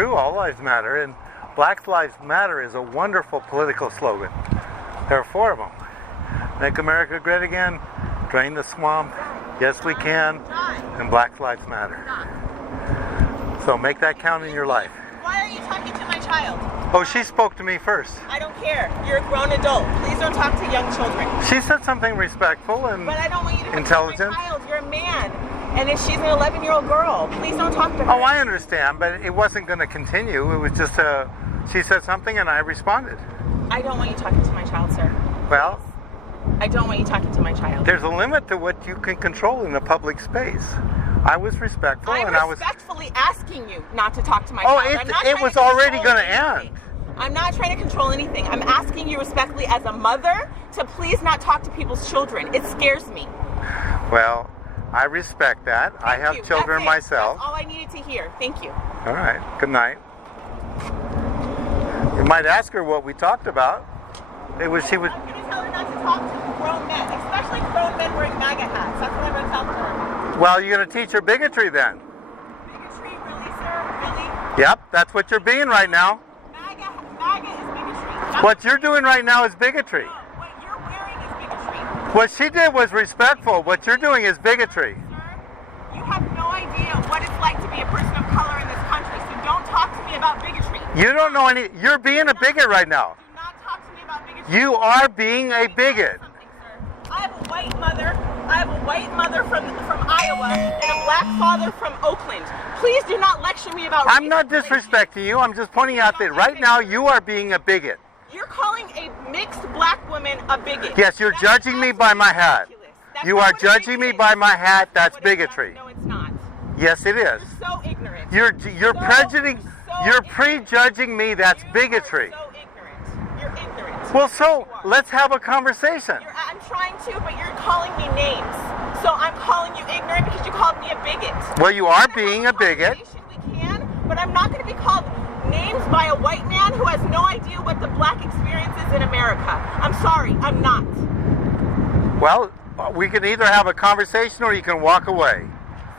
true, all lives matter, and Black Lives Matter is a wonderful political slogan. There are 4 of them. Make America great again, drain the swamp, yes we can, and Black Lives Matter. So make that count in your life. Why are you talking to my child? Oh, she spoke to me first. I don't care. You're a grown adult. Please don't talk to young children. She said something respectful and But I don't want you to intelligent. talk to my child. You're a man. And if she's an 11-year-old girl, please don't talk to her. Oh, I understand, but it wasn't going to continue. It was just she said something and I responded. I don't want you talking to my child, sir. Well, I don't want you talking to my child. there's a limit to what you can control in the public space. I was respectful I'm and I was... respectfully asking you not to talk to my Oh, child. I'm not it trying was to already control going to anything. end. I'm not trying to control anything. I'm asking you respectfully as a mother to please not talk to people's children. It scares me. Well, I respect that. I Thank have you. children That's it. myself. That's all I needed to hear. Thank you. All right. Good night. You might ask her what we talked about. She was. I'm going to tell her not to talk to grown men, especially grown men wearing MAGA hats. That's what I'm going to tell her. Well, you're going to teach her bigotry then. Bigotry, really, sir? Really? Yep, that's what you're being right now. MAGA is bigotry. What you're doing right now is bigotry. No, what you're wearing is bigotry. What she did was respectful. What you're doing is bigotry. Sir, you have no idea what it's like to be a person of color in this country, so don't talk to me about bigotry. You don't know any. You're being a bigot right now. Do not talk to me about bigotry. You are being a bigot. I have a white mother. I have a white mother from Iowa and a black father from Oakland. Please do not lecture me about I'm not race relations. disrespecting you. I'm just pointing out that right now you are being a bigot. You're calling a mixed black woman a bigot. Yes, you're That is judging me by my hat. absolutely ridiculous. That's You not are what a judging me bigot by is. my hat. That's What it is. bigotry. No, it's not. Yes, it is. You're so ignorant. You're prejudicing. You're prejudging me. That's bigotry. You're so ignorant. You're ignorant. Well, so You are. let's have a conversation. I'm trying to, but you're calling me names. So I'm calling you ignorant because you called me a bigot. Well, you are being a bigot. We can, but I'm not going to be called names by a white man who has no idea what the black experience is in America. I'm sorry, I'm not. Well, we can either have a conversation or you can walk away.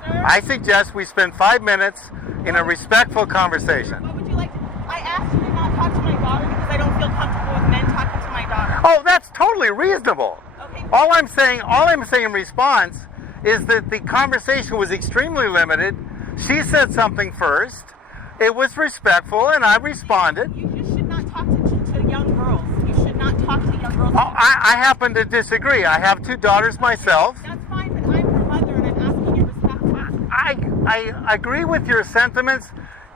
Sir, I suggest we spend 5 minutes in a respectful conversation. what would you like to... I asked you to not talk to my daughter because I don't feel comfortable with men talking to my daughter. Oh, that's totally reasonable. Okay. All I'm saying in response is that the conversation was extremely limited. She said something first. It was respectful, and I responded. You just should not talk to young girls. You should not talk to young girls. Oh, I happen to disagree. I have 2 daughters myself. That's fine, but I'm her mother and I'm asking you respectfully. I agree with your sentiments.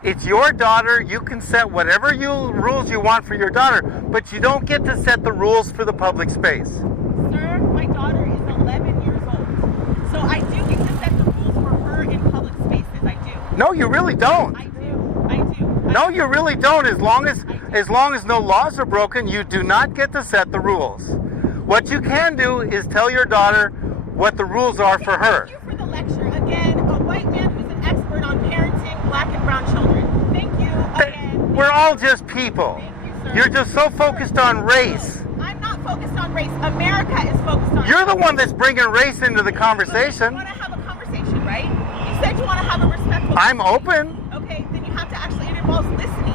It's your daughter. You can set whatever rules you want for your daughter, but you don't get to set the rules for the public space. Sir, my daughter is 11 years old. So I do get to set the rules for her in public spaces. I do. No, you really don't. I do. I do. No, you really don't. As long as no laws are broken, you do not get to set the rules. What you can do is tell your daughter what the rules are for her. Thank you for the lecture. Again, a white man who's an expert on parenting black and brown children. Thank you again. We're all just people. Thank you, sir. You're just so focused on race. I'm not focused on race. America is focused on You're the race. one that's bringing race into the You conversation. want to have a conversation, right? You said you want to have a respectful I'm open. Okay, then you have to actually, it involves listening.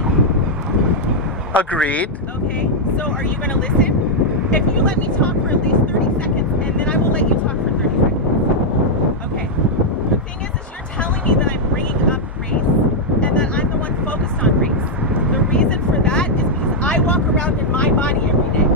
Agreed. Okay, so are you going to listen? If you let me talk for at least 30 seconds, and then I will let you talk for 30 seconds. Okay. The thing is you're telling me that I'm bringing up race, and that I'm the one focused on race. The reason for that is because I walk around in my body every day.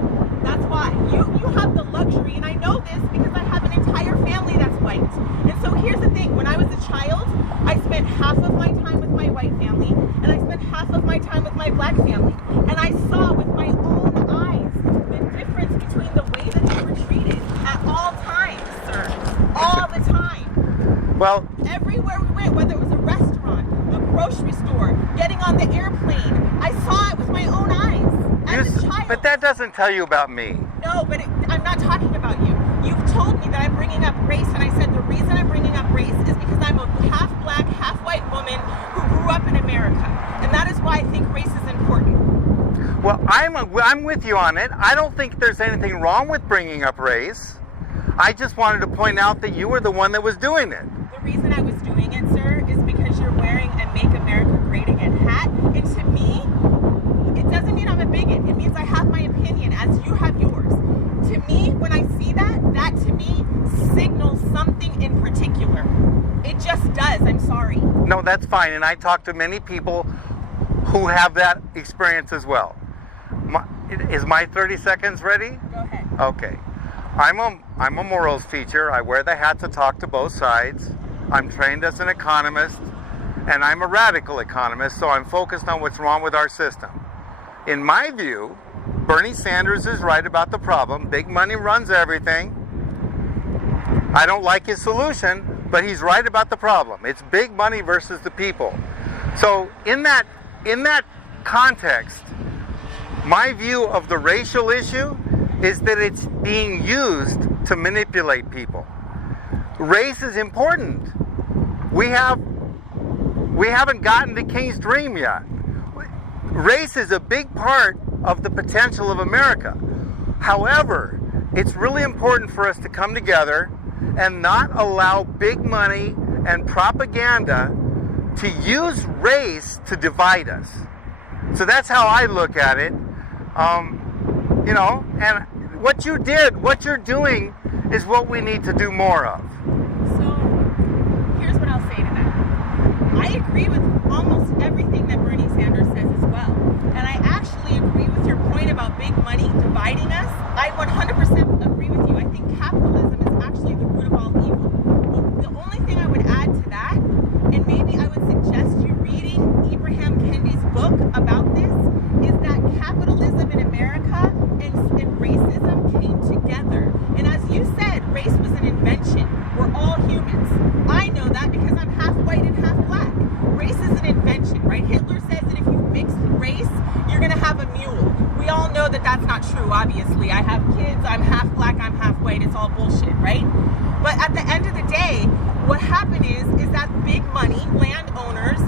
That's why. You have the luxury, and I know this because I have an entire family that's white. And so here's the thing. When I was a child, I spent half of my time with my white family, and I spent half of my time with my black family. And I saw with my own eyes the difference between the way that they were treated at all times, sir. All the time. Well, Everywhere we went, whether it was a restaurant, a grocery store, getting on the airplane, I saw it with my own eyes as a child. but that doesn't tell you about me. No, but I'm not talking about you. You've told me that I'm bringing up race, and I said the reason I'm bringing up race is because I'm a half black, half white woman who grew up in America. And that is why I think race is important. Well, I'm with you on it. I don't think there's anything wrong with bringing up race. I just wanted to point out that you were the one that was doing it. The reason I was doing it, sir, is because you're wearing a Make America Great Again hat, bigot. It means I have my opinion as you have yours. To me, when I see that to me signals something in particular. It just does. I'm sorry. No, that's fine. And I talk to many people who have that experience as well. Is my 30 seconds ready? Go ahead. Okay. I'm a morals teacher. I wear the hat to talk to both sides. I'm trained as an economist, and I'm a radical economist, so I'm focused on what's wrong with our system. In my view, Bernie Sanders is right about the problem. Big money runs everything. I don't like his solution, but he's right about the problem. It's big money versus the people. So in that context, my view of the racial issue is that it's being used to manipulate people. Race is important. We haven't gotten to King's dream yet. Race is a big part of the potential of America. However, it's really important for us to come together and not allow big money and propaganda to use race to divide us. So that's how I look at it. And what you're doing is what we need to do more of. So, here's what I'll say to that. I agree with almost everything that Bernie Sanders says as well. And I actually agree with your point about big money dividing us. I 100% agree with you. I think capitalism is actually the root of all evil. The only thing I would add to that, and maybe I would suggest you reading Ibram Kendi's book about this, is that capitalism in America and racism came together. And as you said, race was an invention. We're all humans. I know that because I'm half white and half black. Race is an invention, right? Hitler says that if you mix race, you're going to have a mule. We all know that that's not true, obviously. I have kids, I'm half black, I'm half white. It's all bullshit, right? But at the end of the day, what happened is that big money landowners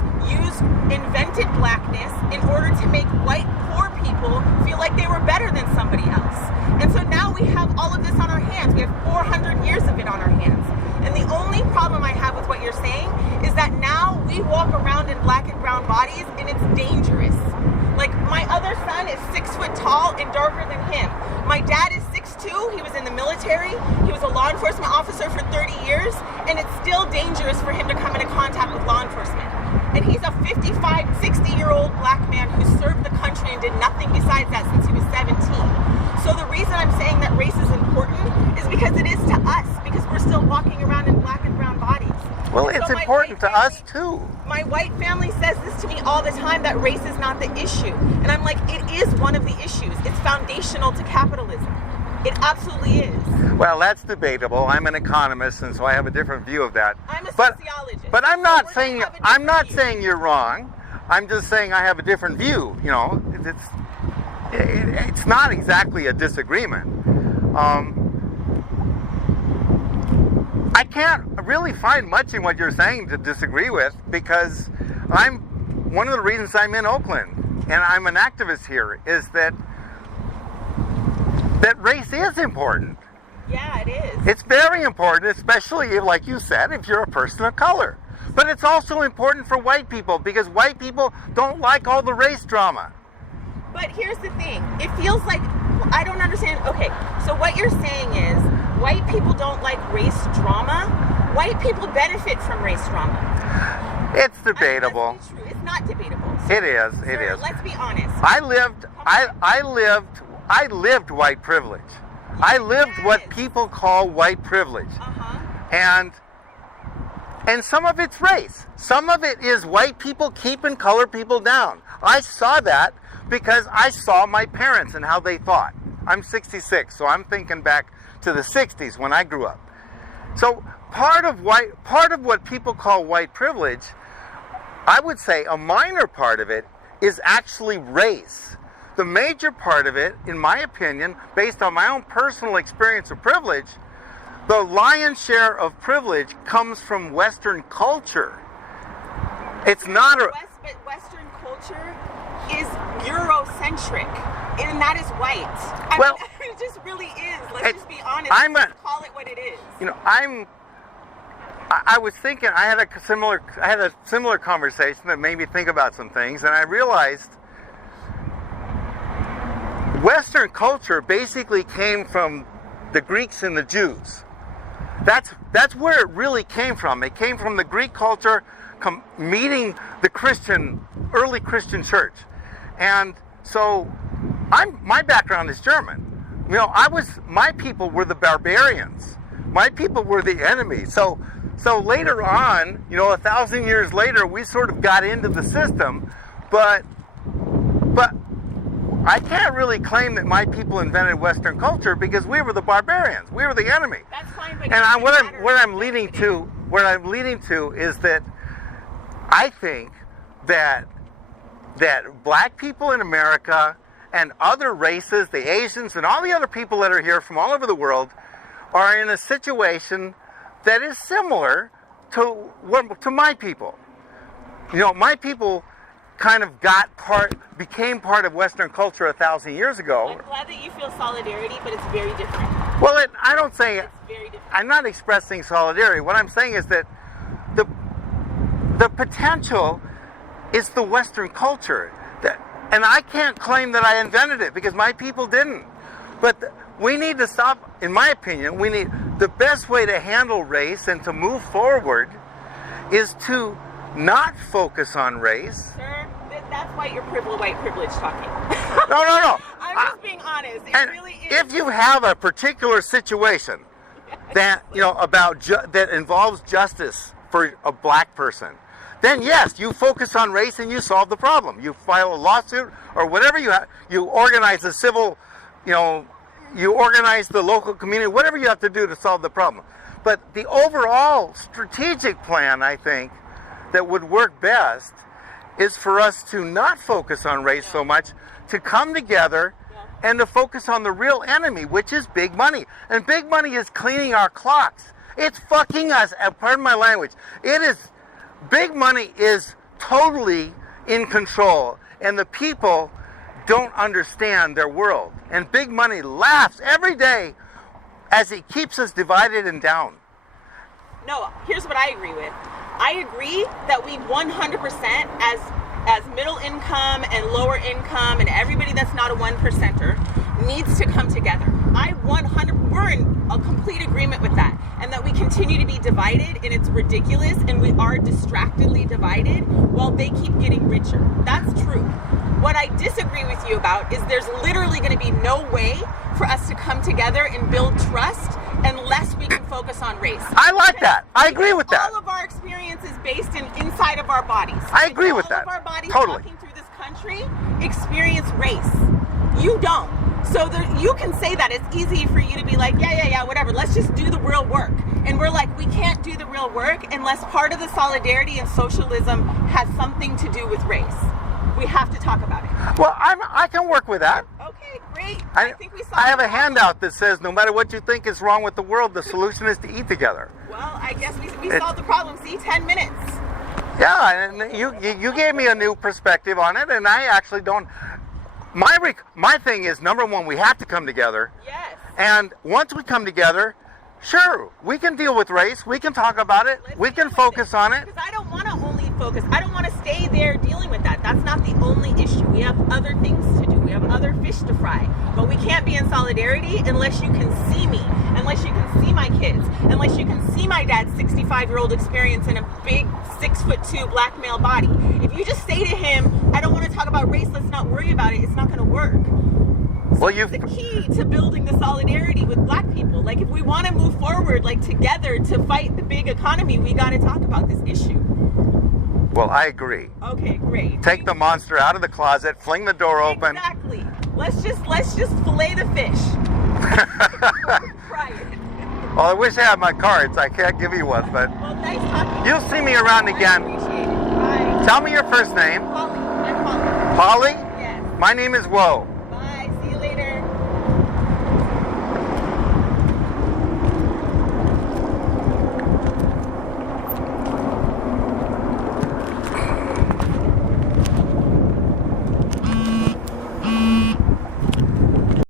invented blackness in order to make white poor people feel like they were better than somebody else. And so now we have all of this on our hands. We have 400 years of it on our hands. And the only problem I have with what you're saying is that now we walk around in black and brown bodies and it's dangerous. Like, my other son is 6 foot tall and darker than him. My dad is 6'2", he was in the military, he was a law enforcement officer for 30 years, and it's still dangerous for him to come into contact with law enforcement. And he's a 55, 60-year-old black man who served the country and did nothing besides that since he was 17. So the reason I'm saying that race is important is because it is to us, because we're still walking around in black and brown bodies. Well, it's important to us too. My white family says this to me all the time, that race is not the issue. And I'm like, it is one of the issues. It's foundational to capitalism. It absolutely is. Well, that's debatable. I'm an economist, and so I have a different view of that. I'm a sociologist. But I'm not saying view. saying you're wrong. I'm just saying I have a different view. You know, it's not exactly a disagreement. I can't really find much in what you're saying to disagree with, because one of the reasons I'm in Oakland and I'm an activist here is that race is important. Yeah, it is. It's very important, especially, like you said, if you're a person of color. But it's also important for white people, because white people don't like all the race drama. But here's the thing. It feels like, I don't understand. Okay, so what you're saying is white people don't like race drama. White people benefit from race drama. It's debatable. That's true. It's not debatable. It is. Sir, It is. Let's be honest. I lived white privilege. I lived what people call white privilege. And some of it's race. Some of it is white people keeping colored people down. I saw that because I saw my parents and how they thought. I'm 66, so I'm thinking back to the 60s when I grew up. So part of what people call white privilege, I would say a minor part of it is actually race. The major part of it, in my opinion, based on my own personal experience of privilege, the lion's share of privilege comes from Western culture. It's not a... But Western culture is Eurocentric, and that is white. I mean, it just really is. Let's just be honest. Let's call it what it is. You know, I was thinking, I had a similar conversation that made me think about some things, and I realized Western culture basically came from the Greeks and the Jews. That's where it really came from. It came from the Greek culture meeting the early Christian church. And so my background is German. My people were the barbarians. My people were the enemy. So later on, 1,000 years later, we sort of got into the system, but I can't really claim that my people invented Western culture because we were the barbarians. We were the enemy. That's fine, but and what I'm leading to is that I think that black people in America and other races, the Asians and all the other people that are here from all over the world, are in a situation that is similar to my people. My people kind of became part of Western culture 1,000 years ago. I'm glad that you feel solidarity, but it's very different. Well, I don't say It's very different. I'm not expressing solidarity. What I'm saying is that the potential is the Western culture. And I can't claim that I invented it because my people didn't. But we need to stop, in my opinion, the best way to handle race and to move forward is to not focus on race. Sir, that's why you're white privilege talking. No. I'm just being honest. It really is. If you have a particular situation that that involves justice for a black person, then yes, you focus on race and you solve the problem. You file a lawsuit or whatever you have. You organize a civil, you organize the local community, whatever you have to do to solve the problem. But the overall strategic plan, I think, that would work best is for us to not focus on race so much, to come together and to focus on the real enemy, which is big money. And big money is cleaning our clocks. It's fucking us, pardon my language. Big money is totally in control, and the people don't understand their world. And big money laughs every day as it keeps us divided and down. No, here's what I agree with. I agree that we 100% as middle income and lower income and everybody that's not a 1%er needs to come together. We're in a complete agreement with that. And that we continue to be divided, and it's ridiculous, and we are distractedly divided while they keep getting richer. That's true. What I disagree with you about is there's literally going to be no way for us to come together and build trust unless we can focus on race. I like that. I agree with that. All of our experience is based inside of our bodies. I agree with that. All of our bodies totally. walking through this country experience race. You don't. So you can say that. It's easy for you to be like, yeah, whatever. Let's just do the real work. And we're like, we can't do the real work unless part of the solidarity and socialism has something to do with race. We have to talk about it. Well, I can work with that. Okay, great. I think we I have a handout that says no matter what you think is wrong with the world, the solution is to eat together. Well, I guess we solved the problem. See, 10 minutes. Yeah, and you gave me a new perspective on it, and I actually don't. My thing is, number one, we have to come together. Yes. And once we come together, sure, we can deal with race. We can talk about it. We can focus on it. Because I don't want to only focus. I don't want to stay there dealing with that. That's not the only issue. We have other things to do. We have other fish to fry. But we can't be in solidarity unless you can see me, unless you can see my kids, unless you can see my dad's 65-year-old experience in a big 6'2" black male body. If you just say to him, I don't want to talk about race, let's not worry about it, it's not going to work. So it's the key to building the solidarity with black people. Like, if we want to move forward, like, together to fight the big economy, we got to talk about this issue. Well, I agree. Okay, great. Take the monster out of the closet, fling the door open. Exactly. Let's just fillet the fish. Try it. Well, I wish I had my cards. I can't give you one, but Well, nice talking to you. you'll see me around again. I appreciate it. Bye. Tell me your first name. Polly. I'm Polly. Polly? Yes. My name is Woe.